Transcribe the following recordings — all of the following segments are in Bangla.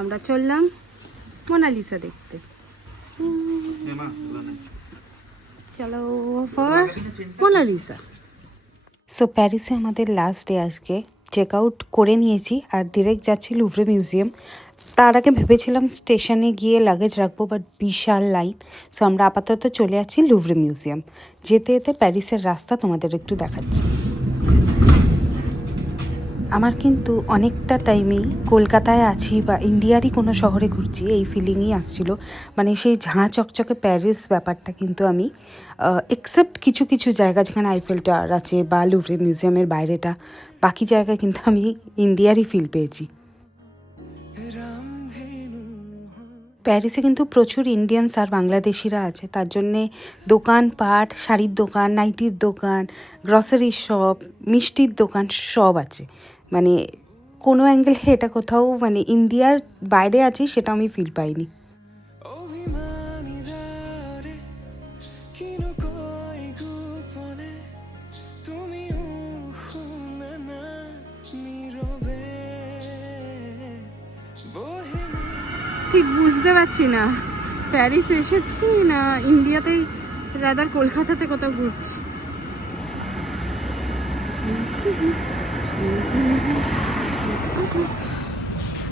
আমরা চললাম মোনালিসা দেখতে। চলো ফর মোনালিসা। সো প্যারিসে আমাদের লাস্ট ডে আজকে। চেক আউট করে নিয়েছি আর ডিরেক্ট যাচ্ছি লুভরে মিউজিয়াম। তার আগে ভেবেছিলাম স্টেশনে গিয়ে লাগেজ রাখবো, বাট বিশাল লাইন। সো আমরা আপাতত চলে যাচ্ছি লুভরে মিউজিয়াম। যেতে যেতে প্যারিসের রাস্তা তোমাদের একটু দেখাচ্ছি। আমার কিন্তু অনেকটা টাইমেই কলকাতায় আছি বা ইন্ডিয়ারই কোনো শহরে ঘুরছি এই ফিলিংই আসছিল। মানে সেই ঝাঁ চকচকে প্যারিস ব্যাপারটা কিন্তু আমি এক্সেপ্ট কিছু কিছু জায়গা যেখানে আইফেল টাওয়ার আছে বা লুভরে মিউজিয়ামের বাইরেটা, বাকি জায়গায় কিন্তু আমি ইন্ডিয়ারই ফিল পেয়েছি। প্যারিসে কিন্তু প্রচুর ইন্ডিয়ানস আর বাংলাদেশিরা আছে, তার জন্যে দোকানপাট, শাড়ির দোকান, নাইটির দোকান, গ্রসারির শপ, মিষ্টির দোকান সব আছে। মানে কোনো অ্যাঙ্গেলে এটা কোথাও মানে ইন্ডিয়ার বাইরে আছি সেটা আমি ফিল পাইনি। ঠিক বুঝতে পারছি না প্যারিস এসেছি না ইন্ডিয়াতেই, রাদার কলকাতাতে কোথাও ঘুরছি।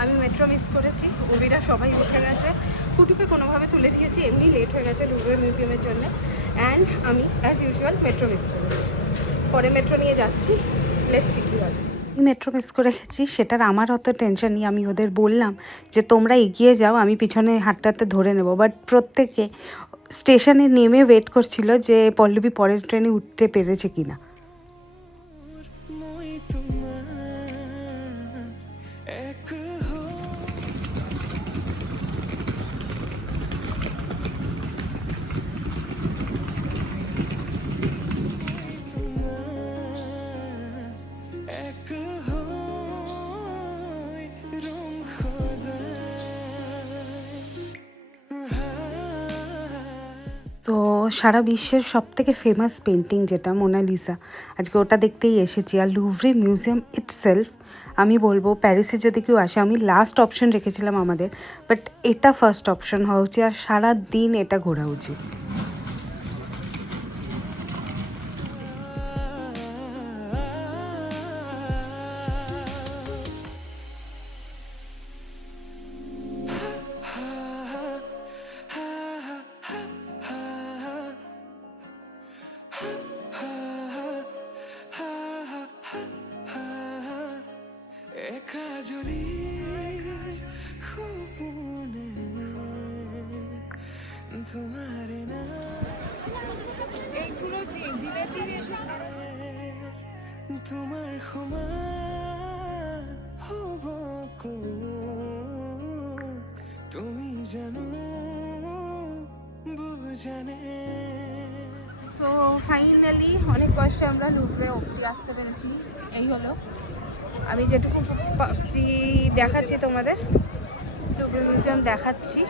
আমি মেট্রো মিস করেছি, উবিরা সবাই উঠে গেছে, কুটুকে কোনোভাবে তুলে দিয়েছি, এমনি লেট হয়ে গেছে লুভরে মিউজিয়ামের জন্য। অ্যান্ড আমি অ্যাজ ইউজুয়াল মেট্রো মিস করেছি, পরে মেট্রো নিয়ে যাচ্ছি, লেটস সি কি হয়। মেট্রো মিস করে গেছি সেটার আমার অত টেনশন নেই, আমি ওদের বললাম যে তোমরা এগিয়ে যাও, আমি পিছনে হাঁটতে হাঁটতে ধরে নেবো। বাট প্রত্যেকে স্টেশনে নেমে ওয়েট করছিল যে পল্লবী পরের ট্রেনে উঠতে পেরেছে কিনা। তো সারা বিশ্বের সবথেকে ফেমাস পেন্টিং যেটা মোনালিসা, আজকে ওটা দেখতেই এসেছি। আর লুভরে মিউজিয়াম ইটসেলফ আমি বলবো প্যারিসে যদি কেউ আসে, আমি লাস্ট অপশন রেখেছিলাম আমাদের, বাট এটা ফার্স্ট অপশন হওয়া উচিত আর সারা দিন এটা ঘোরা উচিত। তোমার সমান হব তুমি জানো বুঝানে। তো ফাইনালি অনেক কষ্টে আমরা লুভরে অবধি আসতে পেরেছি। এই হলো আমি যেটুকু পাচ্ছি দেখাচ্ছি তোমাদের, লুভরে মিউজিয়াম দেখাচ্ছি,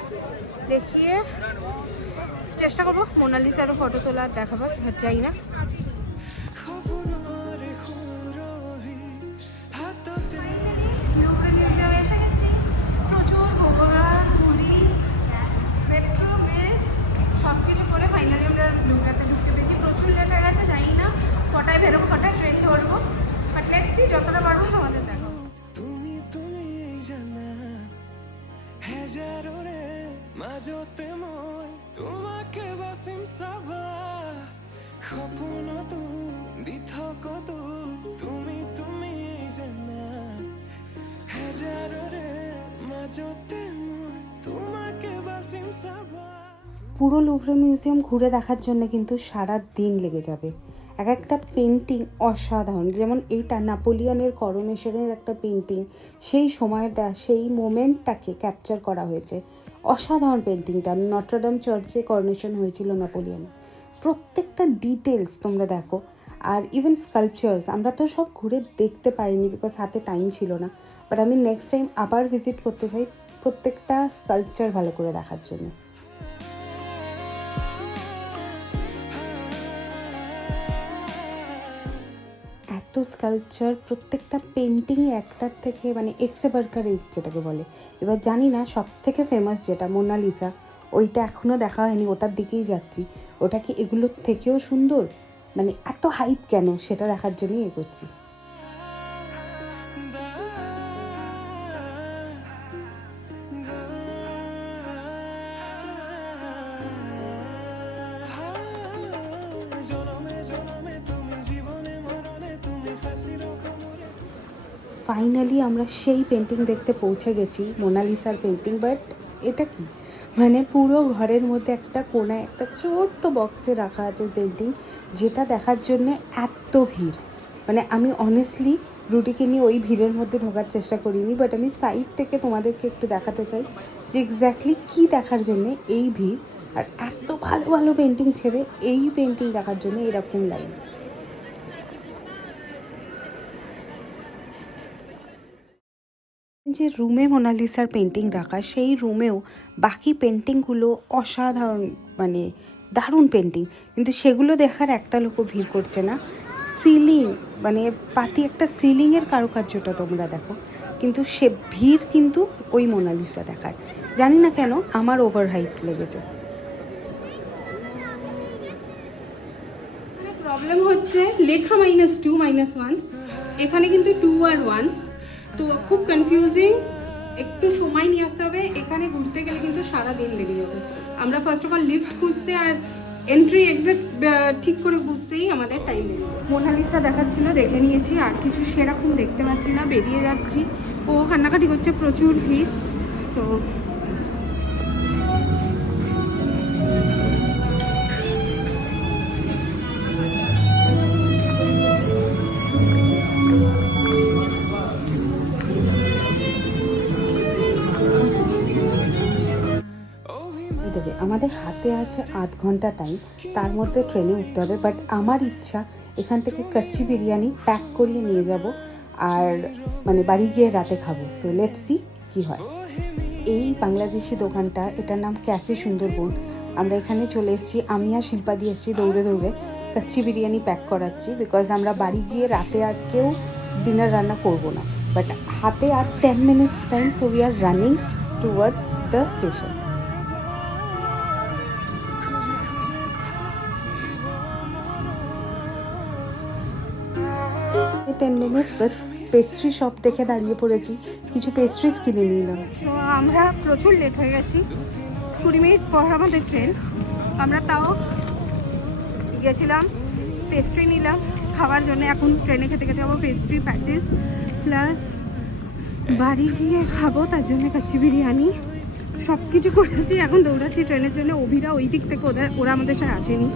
দেখিয়ে চেষ্টা করবো মোনালিসারও ফটো তোলার দেখাবার, যাই না। লুভরে মিউজিয়ামে এসে গেছি, প্রচুর ঘোরাঘুরি, মেট্রো মিস সব কিছু করে ফাইনালি আমরা লুভরেতে ঢুকতে পেরেছি। প্রচুর লেট হয়ে গেছে, জানি না কটায় বেরোবো, কটায় ট্রেন ধরবো, বাট লেটস সি, যতটা পারবো আমাদের দেখো। তুমি তুমি জানা হাজারো রে মাজতে মই তোমাকে বাসিম সাবা খপন তো দিথক তো তুমি তুমি জানা হাজারো রে মাজতে মই তোমাকে বাসিম সাবা। পুরো লুভরে মিউজিয়াম ঘুরে দেখার জন্য কিন্তু সারা দিন লেগে যাবে। এক একটা পেন্টিং অসাধারণ, যেমন এইটা নাপোলিয়নের করোনেশনের একটা পেন্টিং, সেই সময়টা সেই মোমেন্টটাকে ক্যাপচার করা হয়েছে। অসাধারণ পেন্টিংটা, নটরডেম চার্চে করোনেশন হয়েছিল নাপোলিয়ন, প্রত্যেকটা ডিটেলস তোমরা দেখো। আর ইভেন স্কাল্পচার্স আমরা তো সব ঘুরে দেখতে পারিনি বিকজ হাতে টাইম ছিল না, বাট আমি নেক্সট টাইম আবার ভিজিট করতে চাই প্রত্যেকটা স্কাল্পচার ভালো করে দেখার জন্য। এত এত স্কাল্পচার, প্রত্যেকটা পেন্টিংয়ে একটার থেকে মানে এক্সে বার্কার এক যেটাকে বলে। এবার জানি না সব থেকে ফেমাস যেটা মোনালিসা, ওইটা এখনও দেখা হয়নি, ওটার দিকেই যাচ্ছি। ওটা কি এগুলোর থেকেও সুন্দর? মানে এত হাইপ কেন, সেটা দেখার জন্যই এগোচ্ছি। ফাইনালি আমরা সেই পেন্টিং দেখতে পৌঁছে গেছি, মোনালিসার পেন্টিং। বাট এটা কি, মানে পুরো ঘরের মধ্যে একটা কোনায় একটা ছোট্ট বক্সে রাখা আছে পেন্টিং, যেটা দেখার জন্যে এত ভিড়। মানে আমি অনেস্টলি রুটিকে নিয়ে ওই ভিড়ের মধ্যে ঢোকার চেষ্টা করিনি, বাট আমি সাইড থেকে তোমাদেরকে একটু দেখাতে চাই যে এক্স্যাক্টলি কী দেখার জন্যে এই ভিড়, আর এত ভালো ভালো পেন্টিং ছেড়ে এই পেন্টিং দেখার জন্য এরকম লাইন। যে রুমে মোনালিসার পেন্টিং রাখা, সেই রুমেও বাকি পেন্টিংগুলো অসাধারণ, মানে দারুণ পেন্টিং, কিন্তু সেগুলো দেখার একটা লোকও ভিড় করছে না। সিলিং, মানে পাতি একটা সিলিংয়ের কারুকার্যটা তোমরা দেখো, কিন্তু সে ভিড় কিন্তু ওই মোনালিসা দেখার। জানি না কেন আমার ওভার হাইপ লেগেছে। প্রবলেম হচ্ছে লেখা -2 -1, এখানে কিন্তু 2 আর 1, তো খুব কনফিউজিং। একটু সময় নিয়ে আসতে হবে, এখানে ঘুরতে গেলে কিন্তু সারা দিন লেগে যাবে। আমরা ফার্স্ট অফ অল লিফট খুঁজতে আর এন্ট্রি এক্সিট ঠিক করে বুঝতেই আমাদের টাইম লেগে যাবে। মোনালিসা দেখাচ্ছিল, দেখে নিয়েছি, আর কিছু সেরকম দেখতে পাচ্ছি না, বেরিয়ে যাচ্ছি। ও কান্নাকাটি করছে, প্রচুর ভিড়। সো দেবে, আমাদের হাতে আছে আধ ঘন্টা টাইম, তার মধ্যে ট্রেনে উঠতে হবে। বাট আমার ইচ্ছা এখান থেকে কাচ্চি বিরিয়ানি প্যাক করিয়ে নিয়ে যাব, আর মানে বাড়ি গিয়ে রাতে খাবো। সো লেটস সি কী হয়। এই বাংলাদেশি দোকানটা, এটার নাম ক্যাফে সুন্দরবন। আমরা এখানে চলে এসেছি, আমি আর শিল্পা দিয়ে এসেছি দৌড়ে দৌড়ে কাচ্চি বিরিয়ানি প্যাক করাচ্ছি, বিকজ আমরা বাড়ি গিয়ে রাতে আর কেউ ডিনার রান্না করব না। বাট হাতে আর 10 minutes time, so we are running towards the station. 10 minutes, but pastry shop দেখে দাঁড়িয়ে পড়েছি, কিছু পেস্ট্রিজ কিনে নিলাম। তো আমরা প্রচুর লেট হয়ে গেছি, 20 মিনিট পর আমাদের ট্রেন। আমরা তাও গেছিলাম, পেস্ট্রি নিলাম খাওয়ার জন্য। এখন ট্রেনে খেতে খেতে যাবো পেস্ট্রি, প্যাটিস, প্লাস বাড়ি গিয়ে খাবো, তার জন্য কাচ্চি বিরিয়ানি, সব কিছু করেছি। এখন দৌড়াচ্ছি ট্রেনের জন্য। অভিরা ওই দিক থেকে, ওরা আমাদের সাথে আসেনি,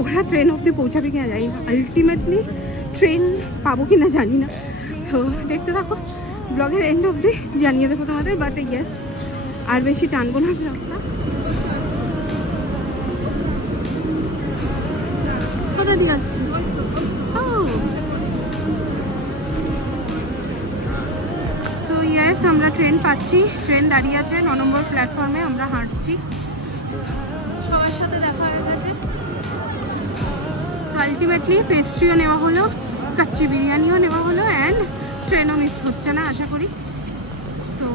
ওরা ট্রেন অবধি পৌঁছাবে কিনা জানি না। আলটিমেটলি ট্রেন পাবো কিনা জানি না। তো দেখতে থাকো, ব্লগের এন্ড অবধি জানিয়ে দেবো তোমাদের। বাট ইয়েস, আর বেশি টানবো না ব্লগটা। কোথা দিয়ে আসছি? সো ইয়েস, আমরা ট্রেন পাচ্ছি, ট্রেন দাঁড়িয়ে আছে 9 নম্বর প্ল্যাটফর্মে। আমরা হাঁটছি, সবার সাথে দেখা হয়ে গেছে। সো আলটিমেটলি পেস্ট্রিও নেওয়া হলো, কাচ্চি বিরিয়ানিও নেওয়া হলো, অ্যান্ড ট্রেনও মিস হচ্ছে না আশা করি। সো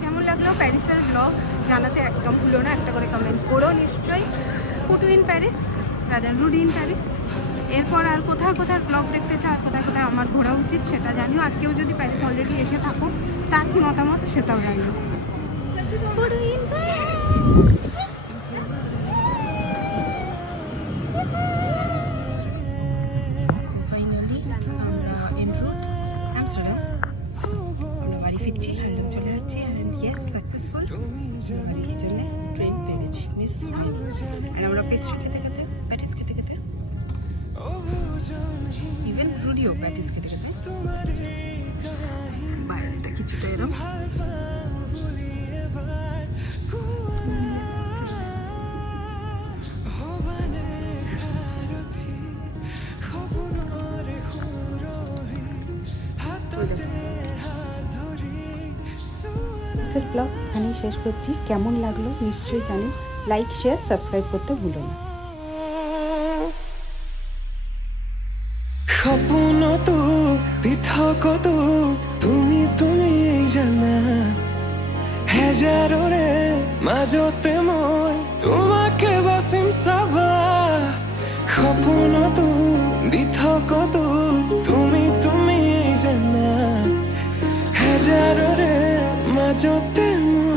কেমন লাগলো প্যারিসের ব্লগ জানাতে একদম ভুলো না, একটা করে কমেন্ট করো নিশ্চয়ই। Photo in Paris, rather Rudy in Paris. এরপর আর কোথায় কোথায় ব্লগ দেখতে চাও, আর কোথায় কোথায় আমার ঘোরা উচিত সেটা জানিও। আর কেউ যদি প্যারিস অলরেডি এসে থাকো, তার কি মতামত সেটাও জানিও। ফুটু ইন আমরা বাড়ি ফিরছি, হারলাম চলে যাচ্ছি, অ্যান্ড ইয়েস সাকসেসফুল। বাড়ির জন্য ট্রেন পেয়ে গেছি, মিস হয়নি। আর আমরা পেস্ট্রি খেতে খেতে, প্যাটিস খেতে খেতে, ইভেন রুডিও প্যাটিস খেতে খেতে বাইরেটা কিছুটা এরম। ব্লগ এখানেই শেষ করছি। কেমন লাগলো নিশ্চয়ই জানি, লাইক, শেয়ার, সাবস্ক্রাইব করতে ভুলো না। সপোনতো দি থাকতো তুমি এই জানা হেজাৰৰে মাজতে মই তোমাকে বাচিম চাবা সপোনতো দি থাকতো তুমি এই জানা হেজাৰৰে মাজতে মই